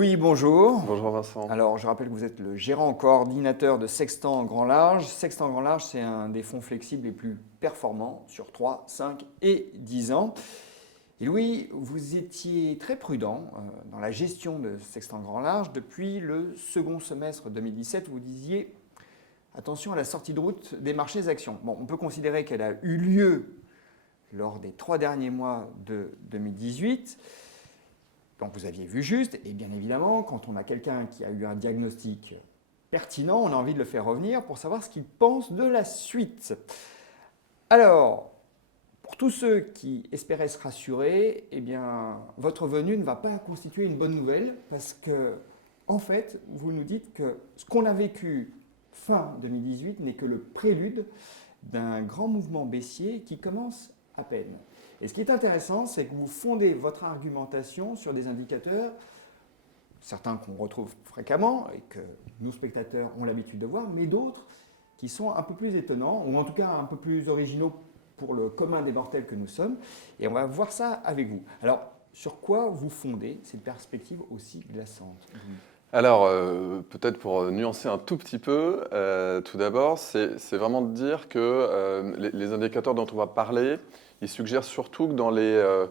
Louis, bonjour. Bonjour Vincent. Alors, je rappelle que vous êtes le gérant coordinateur de Sextant Grand Large. Sextant Grand Large, c'est un des fonds flexibles les plus performants sur 3, 5 et 10 ans. Et Louis, vous étiez très prudent dans la gestion de Sextant Grand Large depuis le second semestre 2017. Vous disiez attention à la sortie de route des marchés actions. Bon, on peut considérer qu'elle a eu lieu lors des 3 derniers mois de 2018. Donc vous aviez vu juste, et bien évidemment, quand on a quelqu'un qui a eu un diagnostic pertinent, on a envie de le faire revenir pour savoir ce qu'il pense de la suite. Alors, pour tous ceux qui espéraient se rassurer, eh bien, votre venue ne va pas constituer une bonne nouvelle parce que, en fait, vous nous dites que ce qu'on a vécu fin 2018 n'est que le prélude d'un grand mouvement baissier qui commence à peine. Et ce qui est intéressant, c'est que vous fondez votre argumentation sur des indicateurs, certains qu'on retrouve fréquemment et que nos spectateurs ont l'habitude de voir, mais d'autres qui sont un peu plus étonnants, ou en tout cas un peu plus originaux pour le commun des mortels que nous sommes. Et on va voir ça avec vous. Alors, sur quoi vous fondez cette perspective aussi glaçante ? Alors, peut-être pour nuancer un tout petit peu, tout d'abord, c'est vraiment de dire que les indicateurs dont on va parler, ils suggèrent surtout que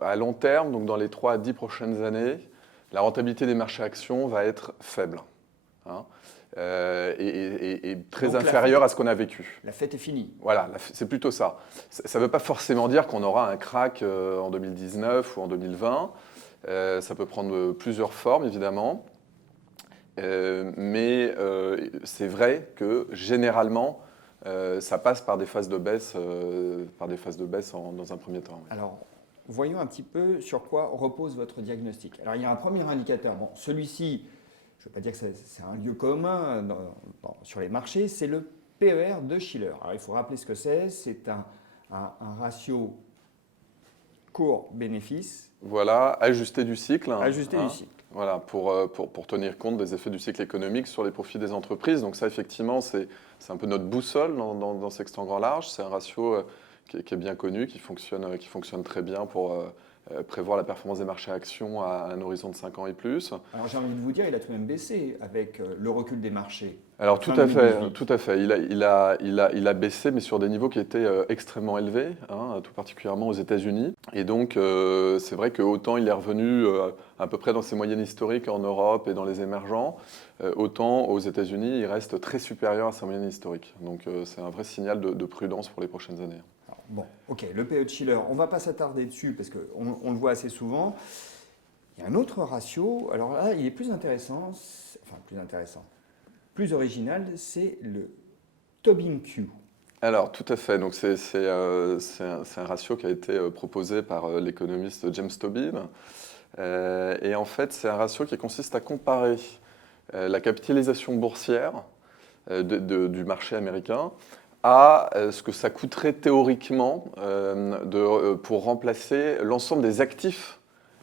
à long terme, donc dans les 3 à 10 prochaines années, la rentabilité des marchés actions va être faible, hein, et très Donc, inférieure à ce qu'on a vécu. La fête est finie. Voilà, c'est plutôt ça. Ça ne veut pas forcément dire qu'on aura un crack en 2019 ou en 2020. Ça peut prendre plusieurs formes, évidemment. Mais c'est vrai que généralement, ça passe par des phases de baisse, dans un premier temps. Oui. Alors, voyons un petit peu sur quoi repose votre diagnostic. Alors, il y a un premier indicateur. Bon, celui-ci, je ne veux pas dire que c'est un lieu commun sur les marchés, c'est le PER de Shiller. Alors, il faut rappeler ce que c'est. C'est un ratio court-bénéfice. Voilà, ajusté du cycle. Ajusté du cycle. Voilà, pour tenir compte des effets du cycle économique sur les profits des entreprises. Donc ça, effectivement, c'est un peu notre boussole dans Sextant Grand Large. C'est un ratio qui est bien connu, qui fonctionne très bien pour prévoir la performance des marchés actions à un horizon de 5 ans et plus. Alors j'ai envie de vous dire, il a tout de même baissé avec le recul des marchés. Alors tout à fait. Il a baissé, mais sur des niveaux qui étaient extrêmement élevés, hein, tout particulièrement aux États-Unis. Et donc c'est vrai que autant il est revenu à peu près dans ses moyennes historiques en Europe et dans les émergents, autant aux États-Unis il reste très supérieur à sa moyenne historique. Donc c'est un vrai signal de prudence pour les prochaines années. Alors, bon, ok, le PE de Shiller, on ne va pas s'attarder dessus parce qu'on le voit assez souvent. Il y a un autre ratio, alors là il est plus intéressant, plus original, c'est le Tobin Q. Alors, tout à fait. Donc, c'est un ratio qui a été proposé par l'économiste James Tobin. Et en fait, c'est un ratio qui consiste à comparer la capitalisation boursière du marché américain à ce que ça coûterait théoriquement pour remplacer l'ensemble des actifs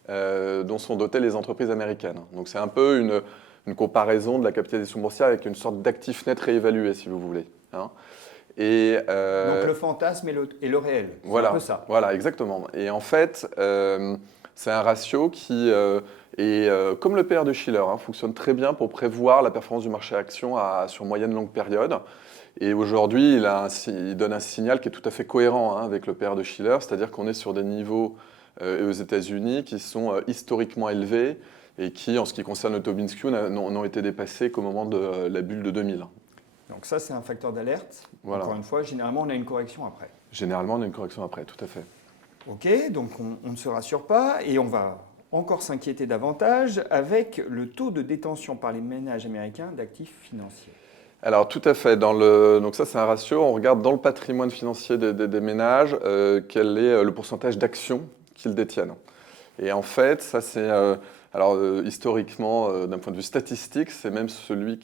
dont sont dotées les entreprises américaines. Donc, c'est un peu une comparaison de la capitalisation boursière avec une sorte d'actif net réévalué, si vous voulez. Hein. Donc le fantasme et le réel, c'est voilà, un peu ça. Voilà, exactement. Et en fait, c'est un ratio qui est, comme le PR de Shiller, hein, fonctionne très bien pour prévoir la performance du marché action sur moyenne longue période. Et aujourd'hui, il donne un signal qui est tout à fait cohérent hein, avec le PR de Shiller, c'est-à-dire qu'on est sur des niveaux aux États-Unis qui sont historiquement élevés et qui, en ce qui concerne le Tobin Q, n'ont été dépassés qu'au moment de la bulle de 2000. Donc ça, c'est un facteur d'alerte. Voilà. Encore une fois, généralement, on a une correction après. Généralement, on a une correction après, tout à fait. Ok, donc on ne se rassure pas et on va encore s'inquiéter davantage avec le taux de détention par les ménages américains d'actifs financiers. Alors tout à fait. Donc ça c'est un ratio. On regarde dans le patrimoine financier des ménages quel est le pourcentage d'actions qu'ils détiennent. Et en fait, ça c'est historiquement, d'un point de vue statistique, c'est même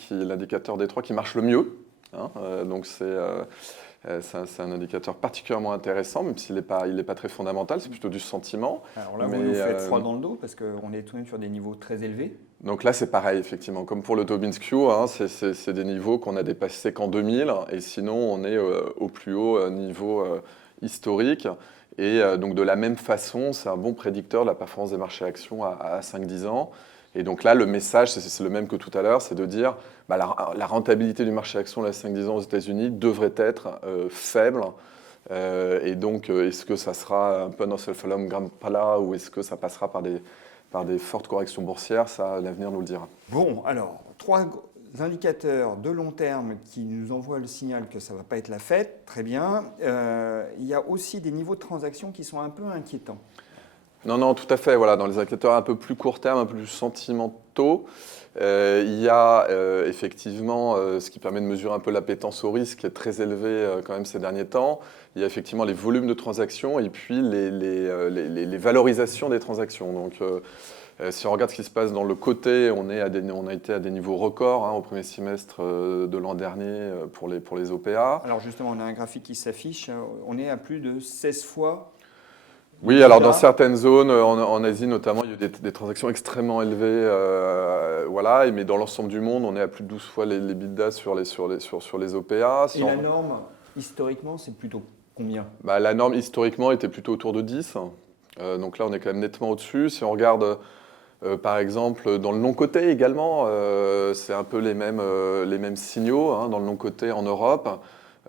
l'indicateur des 3 qui marche le mieux. Hein. Donc c'est un indicateur particulièrement intéressant, même s'il n'est pas très fondamental, c'est plutôt du sentiment. Alors là, vous nous faites froid dans le dos parce qu'on est tout de même sur des niveaux très élevés. Donc là, c'est pareil, effectivement. Comme pour le Tobin Q, hein, c'est des niveaux qu'on a dépassés qu'en 2000, et sinon, on est au plus haut niveau historique. Et donc, de la même façon, c'est un bon prédicteur de la performance des marchés actions à 5-10 ans. Et donc là, le message, c'est le même que tout à l'heure, c'est de dire la rentabilité du marché action de la 5-10 ans aux États-Unis devrait être faible. Et donc, est-ce que ça sera un peu un self-alarm Grampala ou est-ce que ça passera par des fortes corrections boursières? Ça, l'avenir nous le dira. Bon, alors, trois indicateurs de long terme qui nous envoient le signal que ça ne va pas être la fête, très bien. Il y a aussi des niveaux de transactions qui sont un peu inquiétants. Non, non, tout à fait. Voilà, dans les indicateurs un peu plus court terme, un peu plus sentimentaux, il y a effectivement ce qui permet de mesurer un peu l'appétence au risque, qui est très élevé quand même ces derniers temps. Il y a effectivement les volumes de transactions et puis les valorisations des transactions. Donc, si on regarde ce qui se passe dans le côté, on a été à des niveaux records au premier semestre de l'an dernier pour les OPA. Alors justement, on a un graphique qui s'affiche. On est à plus de 16 fois. Oui, alors dans certaines zones, en Asie notamment, il y a eu des transactions extrêmement élevées. Voilà, mais dans l'ensemble du monde, on est à plus de 12 fois les EBITDA sur les OPA. Et la norme, historiquement, c'est plutôt combien? La norme, historiquement, était plutôt autour de 10. Donc là, on est quand même nettement au-dessus. Si on regarde, par exemple, dans le non-coté également, c'est un peu les mêmes signaux. Dans le non-coté en Europe,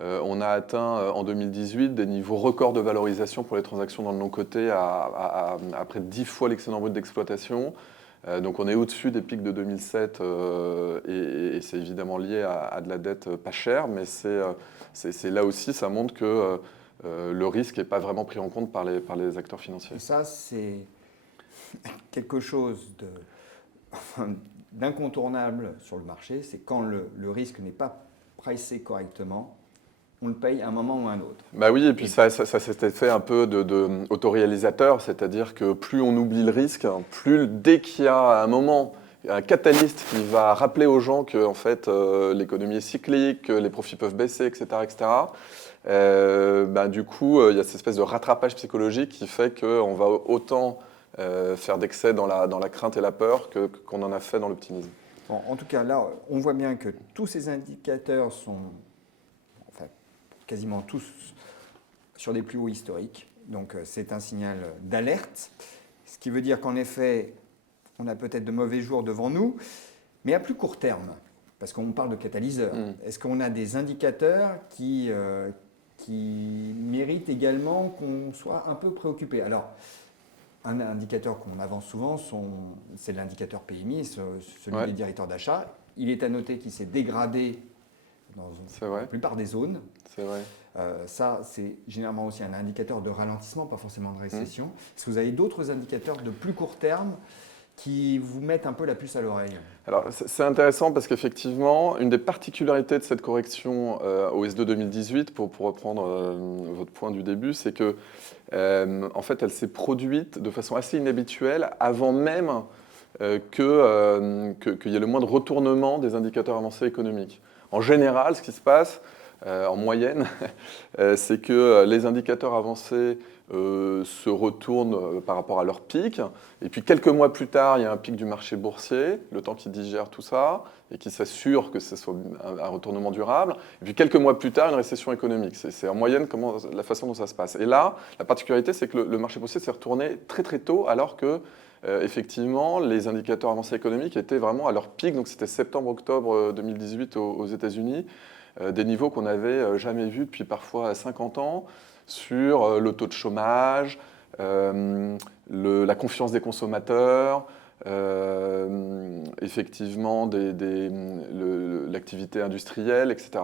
on a atteint en 2018 des niveaux records de valorisation pour les transactions dans le non-coté à près de 10 fois l'excédent brut d'exploitation. Donc on est au-dessus des pics de 2007 et c'est évidemment lié à de la dette pas chère, mais c'est là aussi, ça montre que le risque n'est pas vraiment pris en compte par les acteurs financiers. Et ça, c'est quelque chose d'incontournable sur le marché, c'est quand le risque n'est pas pricé correctement, on le paye à un moment ou à un autre. Oui, et puis ça s'était fait un peu de autoréalisateur, c'est-à-dire que plus on oublie le risque, plus dès qu'il y a un moment, un catalyste qui va rappeler aux gens que en fait, l'économie est cyclique, que les profits peuvent baisser, etc., du coup, il y a cette espèce de rattrapage psychologique qui fait qu'on va autant faire d'excès dans la crainte et la peur qu'on en a fait dans l'optimisme. Bon, en tout cas, là, on voit bien que tous ces indicateurs sont quasiment tous sur des plus hauts historiques. Donc c'est un signal d'alerte, ce qui veut dire qu'en effet, on a peut-être de mauvais jours devant nous, mais à plus court terme, parce qu'on parle de catalyseurs. Est-ce qu'on a des indicateurs qui méritent également qu'on soit un peu préoccupé? Alors, un indicateur qu'on avance souvent, c'est l'indicateur PMI, celui des directeurs d'achat. Il est à noter qu'il s'est dégradé dans la plupart des zones. C'est vrai. Ça, c'est généralement aussi un indicateur de ralentissement, pas forcément de récession. Est-ce que vous avez d'autres indicateurs de plus court terme qui vous mettent un peu la puce à l'oreille? Alors, c'est intéressant parce qu'effectivement, une des particularités de cette correction au S2 2018, pour reprendre votre point du début, c'est que en fait, elle s'est produite de façon assez inhabituelle avant même qu'il y ait le moindre retournement des indicateurs avancés économiques. En général, ce qui se passe, en moyenne, c'est que les indicateurs avancés se retournent par rapport à leur pic. Et puis quelques mois plus tard, il y a un pic du marché boursier, le temps qu'ils digèrent tout ça et qu'ils s'assurent que ce soit un retournement durable. Et puis quelques mois plus tard, une récession économique. C'est en moyenne la façon dont ça se passe. Et là, la particularité, c'est que le marché boursier s'est retourné très très tôt, alors que effectivement, les indicateurs avancés économiques étaient vraiment à leur pic. Donc c'était septembre-octobre 2018 aux États-Unis. Des niveaux qu'on n'avait jamais vus depuis parfois 50 ans sur le taux de chômage, la confiance des consommateurs, effectivement l'activité industrielle, etc.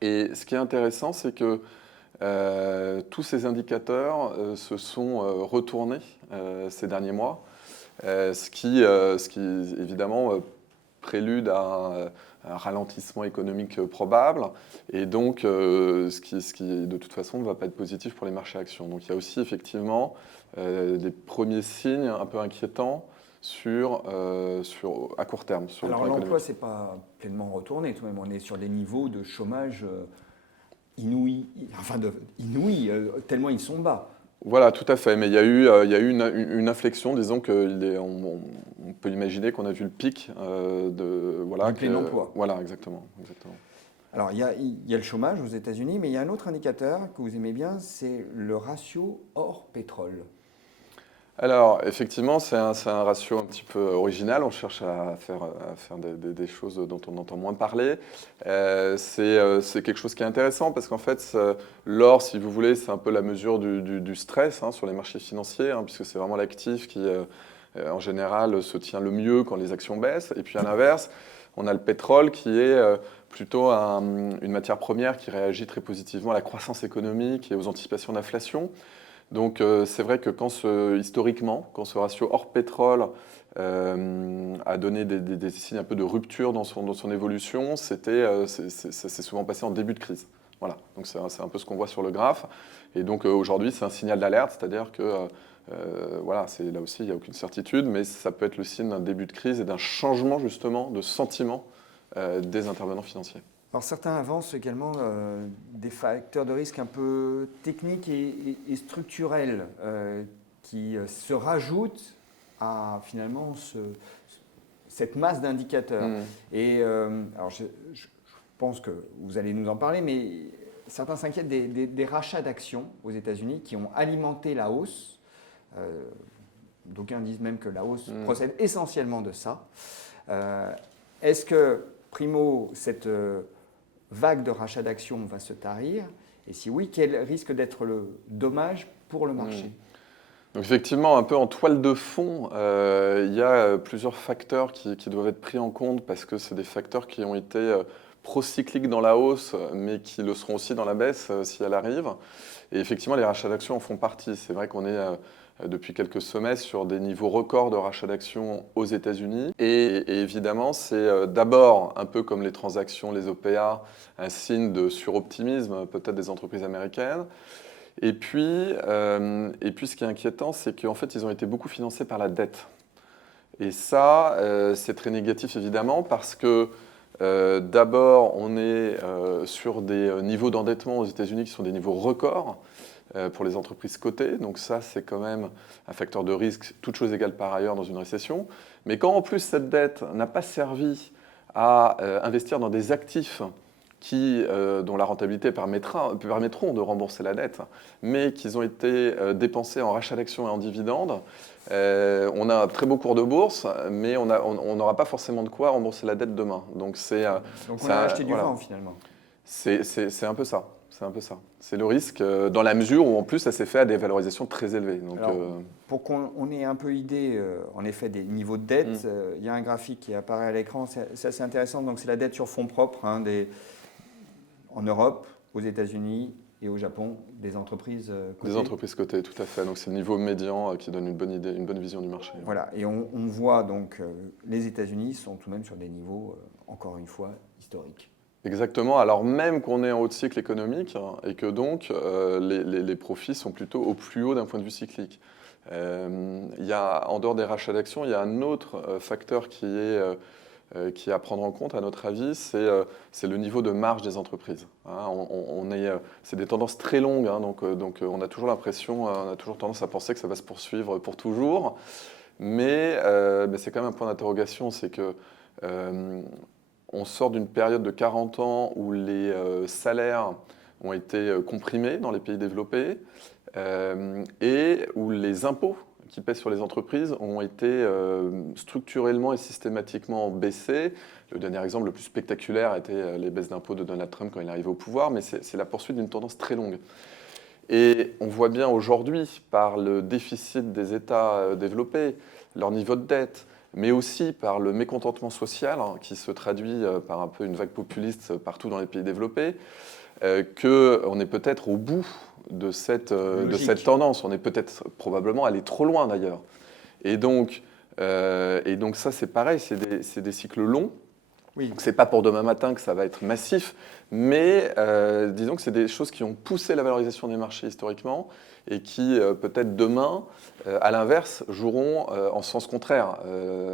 Et ce qui est intéressant, c'est que tous ces indicateurs se sont retournés ces derniers mois, ce qui évidemment prélude à un ralentissement économique probable, et donc ce qui de toute façon ne va pas être positif pour les marchés actions. Donc il y a aussi effectivement des premiers signes un peu inquiétants à court terme. Alors l'emploi, c'est pas pleinement retourné tout de même, on est sur des niveaux de chômage inouïs, tellement ils sont bas. Voilà, tout à fait. Mais il y a eu une inflexion, disons qu'on peut imaginer qu'on a vu le pic du plein emploi. Voilà, exactement. Alors, il y a le chômage aux États-Unis, mais il y a un autre indicateur que vous aimez bien, c'est le ratio hors pétrole. Alors, effectivement, c'est un ratio un petit peu original. On cherche à faire des choses dont on entend moins parler. C'est quelque chose qui est intéressant parce qu'en fait, l'or, si vous voulez, c'est un peu la mesure du stress sur les marchés financiers, puisque c'est vraiment l'actif qui, en général, se tient le mieux quand les actions baissent. Et puis, à l'inverse, on a le pétrole qui est plutôt une matière première qui réagit très positivement à la croissance économique et aux anticipations d'inflation. Donc c'est vrai que historiquement, quand ce ratio hors pétrole a donné des signes un peu de rupture dans son évolution, ça s'est souvent passé en début de crise. Voilà, donc c'est un peu ce qu'on voit sur le graphe. Et donc aujourd'hui, c'est un signal d'alerte, c'est-à-dire que voilà, là aussi, il n'y a aucune certitude, mais ça peut être le signe d'un début de crise et d'un changement justement de sentiment des intervenants financiers. Alors certains avancent également des facteurs de risque un peu techniques et structurels qui se rajoutent à finalement cette masse d'indicateurs. Et alors je pense que vous allez nous en parler, mais certains s'inquiètent des rachats d'actions aux États-Unis qui ont alimenté la hausse. D'aucuns disent même que la hausse procède essentiellement de ça. Est-ce que, primo, cette vague de rachat d'actions va se tarir? Et si oui, quel risque d'être le dommage pour le marché? Donc effectivement, un peu en toile de fond, il y a plusieurs facteurs qui doivent être pris en compte parce que c'est des facteurs qui ont été procycliques dans la hausse, mais qui le seront aussi dans la baisse si elle arrive. Et effectivement, les rachats d'actions en font partie. C'est vrai qu'on est depuis quelques semestres sur des niveaux records de rachats d'actions aux États-Unis. Et évidemment, c'est d'abord, un peu comme les transactions, les OPA, un signe de suroptimisme peut-être des entreprises américaines. Et puis, ce qui est inquiétant, c'est qu'en fait, ils ont été beaucoup financés par la dette. Et ça, c'est très négatif évidemment parce que d'abord, on est sur des niveaux d'endettement aux États-Unis qui sont des niveaux records pour les entreprises cotées. Donc ça, c'est quand même un facteur de risque, toutes choses égales par ailleurs dans une récession. Mais quand en plus cette dette n'a pas servi à investir dans des actifs dont la rentabilité permettront de rembourser la dette, mais qui ont été dépensés en rachat d'actions et en dividendes, on a un très beau cours de bourse, mais on n'aura pas forcément de quoi rembourser la dette demain. Donc on a acheté du vent finalement. C'est un peu ça. C'est un peu ça. C'est le risque dans la mesure où en plus ça s'est fait à des valorisations très élevées. Donc, alors, pour qu'on ait un peu idée en effet des niveaux de dette, il y a un graphique qui apparaît à l'écran, c'est assez intéressant. Donc c'est la dette sur fonds propres en Europe, aux États-Unis et au Japon, des entreprises cotées. Des entreprises cotées, tout à fait. Donc c'est le niveau médian qui donne une bonne idée, une bonne vision du marché. Voilà, et on voit donc les États-Unis sont tout de même sur des niveaux, encore une fois, historiques. Exactement, alors même qu'on est en haut de cycle économique et que donc les profits sont plutôt au plus haut d'un point de vue cyclique. En dehors des rachats d'actions, il y a un autre facteur qui est à prendre en compte, à notre avis, c'est le niveau de marge des entreprises. C'est des tendances très longues, donc on a toujours l'impression, on a toujours tendance à penser que ça va se poursuivre pour toujours. Mais c'est quand même un point d'interrogation, c'est que on sort d'une période de 40 ans où les salaires ont été comprimés dans les pays développés et où les impôts qui pèsent sur les entreprises ont été structurellement et systématiquement baissés. Le dernier exemple le plus spectaculaire était les baisses d'impôts de Donald Trump quand il est arrivé au pouvoir, mais c'est la poursuite d'une tendance très longue. Et on voit bien aujourd'hui, par le déficit des États développés, leur niveau de dette, mais aussi par le mécontentement social qui se traduit par un peu une vague populiste partout dans les pays développés, qu'on est peut-être au bout de cette tendance. On est peut-être probablement allé trop loin d'ailleurs. Et donc ça, c'est pareil, c'est des cycles longs. Oui. Ce n'est pas pour demain matin que ça va être massif, mais disons que c'est des choses qui ont poussé la valorisation des marchés historiquement et qui, peut-être demain, à l'inverse, joueront en sens contraire,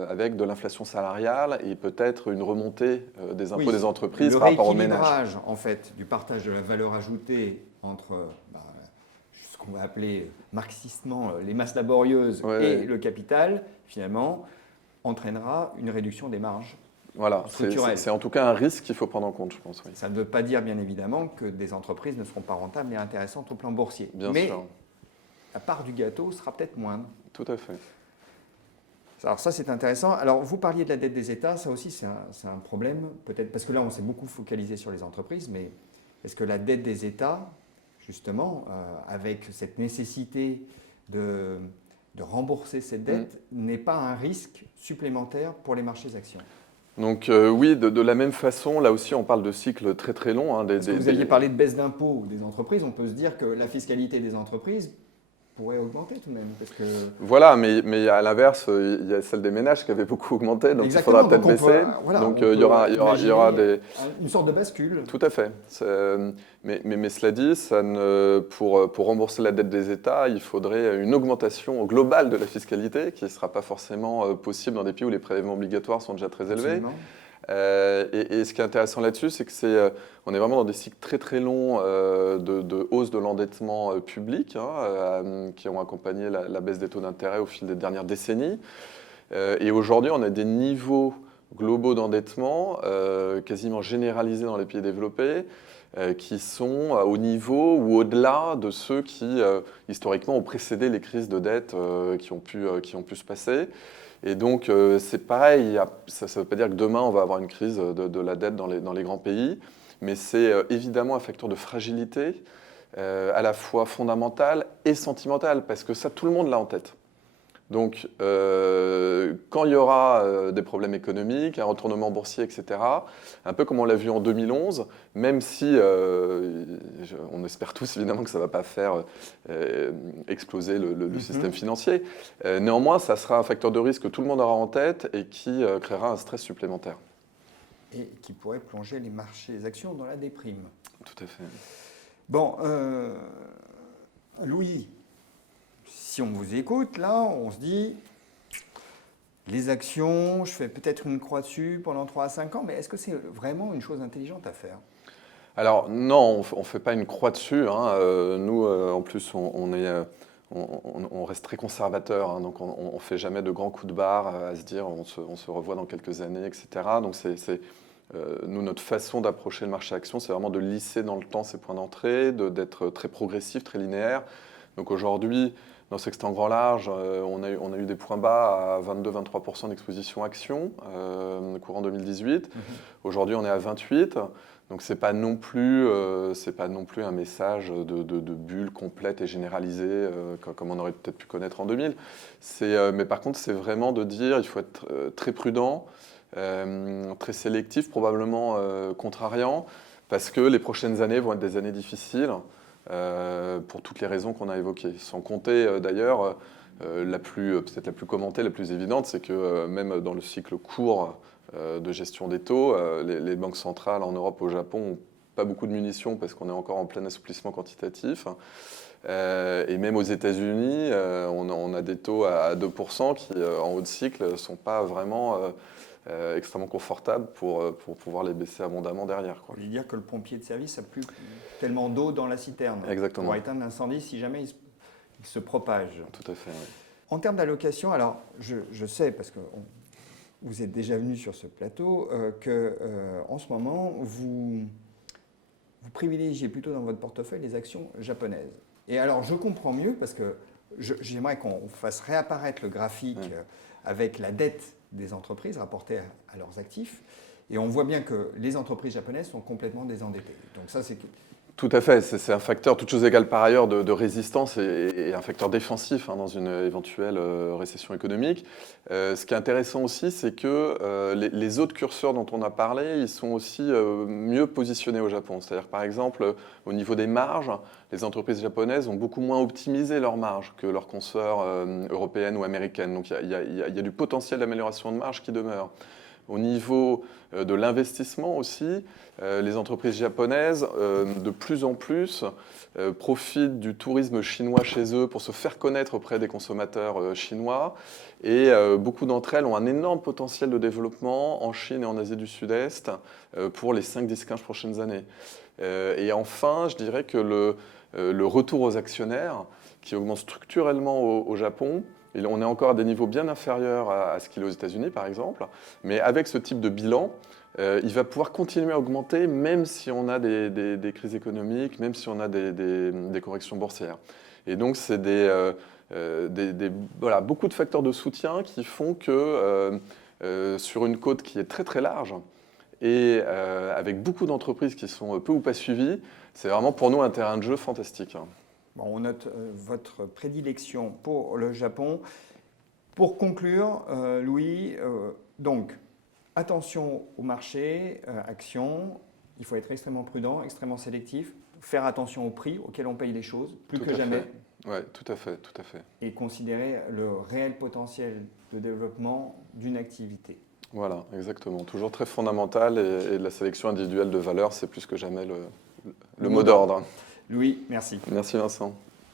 avec de l'inflation salariale et peut-être une remontée des impôts des entreprises par rapport aux ménages. Le rééquilibrage, en fait, du partage de la valeur ajoutée entre ce qu'on va appeler marxistement les masses laborieuses et le capital, finalement, entraînera une réduction des marges. Voilà, c'est en tout cas un risque qu'il faut prendre en compte, je pense. Oui. Ça ne veut pas dire, bien évidemment, que des entreprises ne seront pas rentables et intéressantes au plan boursier. Bien Mais sûr. la part du gâteau sera peut-être moindre. Tout à fait. Alors ça, c'est intéressant. Alors, vous parliez de la dette des États, ça aussi, c'est un problème, peut-être, parce que là, on s'est beaucoup focalisé sur les entreprises, mais est-ce que la dette des États, justement, avec cette nécessité de, de rembourser cette dette, n'est pas un risque supplémentaire pour les marchés actions? Donc oui, de la même façon, là aussi, on parle de cycles très très longs. Hein, Parce que vous aviez parlé de baisse d'impôts des entreprises, on peut se dire que la fiscalité des entreprises pourrait augmenter tout de même, parce que... Voilà, mais à l'inverse, il y a celle des ménages qui avait beaucoup augmenté, donc Exactement, il faudra peut-être donc on peut, baisser. voilà, Donc on il y aura, peut il y aura, il y aura imaginer des... une sorte de bascule. Tout à fait. Mais cela dit, pour rembourser la dette des États, il faudrait une augmentation globale de la fiscalité qui ne sera pas forcément possible dans des pays où les prélèvements obligatoires sont déjà très élevés. Absolument. Et ce qui est intéressant là-dessus, c'est on est vraiment dans des cycles très très longs de hausse de l'endettement public, hein, qui ont accompagné la baisse des taux d'intérêt au fil des dernières décennies. Et aujourd'hui, on a des niveaux globaux d'endettement quasiment généralisés dans les pays développés, qui sont au niveau ou au-delà de ceux qui, historiquement, ont précédé les crises de dette qui ont pu se passer. Et donc, c'est pareil, ça ne veut pas dire que demain, on va avoir une crise de la dette dans les grands pays, mais c'est évidemment un facteur de fragilité, à la fois fondamental et sentimental, parce que ça, tout le monde l'a en tête. Donc, quand il y aura des problèmes économiques, un retournement boursier, etc., un peu comme on l'a vu en 2011, même si on espère tous évidemment que ça ne va pas faire exploser le système financier, néanmoins, ça sera un facteur de risque que tout le monde aura en tête et qui créera un stress supplémentaire. Et qui pourrait plonger les marchés des actions dans la déprime. Tout à fait. Bon, Louis, si on vous écoute, là, on se dit, les actions, je fais peut-être une croix dessus pendant 3 à 5 ans, mais est-ce que c'est vraiment une chose intelligente à faire? Alors non, on ne fait pas une croix dessus. Hein. Nous, en plus, on reste très conservateur, hein, donc on ne fait jamais de grands coups de barre à se dire on se revoit dans quelques années, etc. Donc nous, notre façon d'approcher le marché action, c'est vraiment de lisser dans le temps ces points d'entrée, d'être très progressif, très linéaire. Donc aujourd'hui, dans Sextant Grand Large, on a eu des points bas à 22-23% d'exposition action courant 2018. Aujourd'hui, on est à 28%. Donc ce n'est pas non plus un message de bulle complète et généralisée comme on aurait peut-être pu connaître en 2000. Mais par contre, c'est vraiment de dire il faut être très prudent, très sélectif, probablement contrariant, parce que les prochaines années vont être des années difficiles pour toutes les raisons qu'on a évoquées. Sans compter d'ailleurs, peut-être la plus commentée, la plus évidente, c'est que même dans le cycle court de gestion des taux, les banques centrales en Europe, au Japon, n'ont pas beaucoup de munitions parce qu'on est encore en plein assouplissement quantitatif. Et même aux États-Unis, on a des taux à 2% qui, en haut de cycle, ne sont pas vraiment extrêmement confortables pour pouvoir les baisser abondamment derrière. Vous voulez dire que le pompier de service n'a plus tellement d'eau dans la citerne. Exactement. Pour éteindre l'incendie si jamais il se propage. Tout à fait, oui. En termes d'allocation, alors je sais, parce que vous êtes déjà venu sur ce plateau, qu'en ce moment, vous privilégiez plutôt dans votre portefeuille les actions japonaises. Et alors, je comprends mieux parce que j'aimerais qu'on fasse réapparaître le graphique avec la dette des entreprises rapportée à leurs actifs. Et on voit bien que les entreprises japonaises sont complètement désendettées. Donc ça, c'est... Tout à fait, c'est un facteur, toute chose égale par ailleurs, de résistance et un facteur défensif dans une éventuelle récession économique. Ce qui est intéressant aussi, c'est que les autres curseurs dont on a parlé, ils sont aussi mieux positionnés au Japon. C'est-à-dire par exemple, au niveau des marges, les entreprises japonaises ont beaucoup moins optimisé leurs marges que leurs consoeurs européennes ou américaines. Donc il y a du potentiel d'amélioration de marge qui demeure. Au niveau de l'investissement aussi, les entreprises japonaises, de plus en plus, profitent du tourisme chinois chez eux pour se faire connaître auprès des consommateurs chinois. Et beaucoup d'entre elles ont un énorme potentiel de développement en Chine et en Asie du Sud-Est pour les 5, 10, 15 prochaines années. Et enfin, je dirais que le retour aux actionnaires, qui augmente structurellement au Japon, Et on est encore à des niveaux bien inférieurs à ce qu'il est aux États-Unis, par exemple. Mais avec ce type de bilan, il va pouvoir continuer à augmenter, même si on a des crises économiques, même si on a des corrections boursières. Et donc, c'est voilà, beaucoup de facteurs de soutien qui font que sur une côte qui est très très large, et avec beaucoup d'entreprises qui sont peu ou pas suivies, c'est vraiment pour nous un terrain de jeu fantastique. Bon, on note votre prédilection pour le Japon. Pour conclure, Louis, donc attention au marché, actions, il faut être extrêmement prudent, extrêmement sélectif, faire attention au prix auquel on paye les choses, plus que jamais. Oui, tout à fait, tout à fait. Et considérer le réel potentiel de développement d'une activité. Voilà, exactement. Toujours très fondamental et la sélection individuelle de valeurs, c'est plus que jamais le mot d'ordre. Louis, merci. Merci Vincent.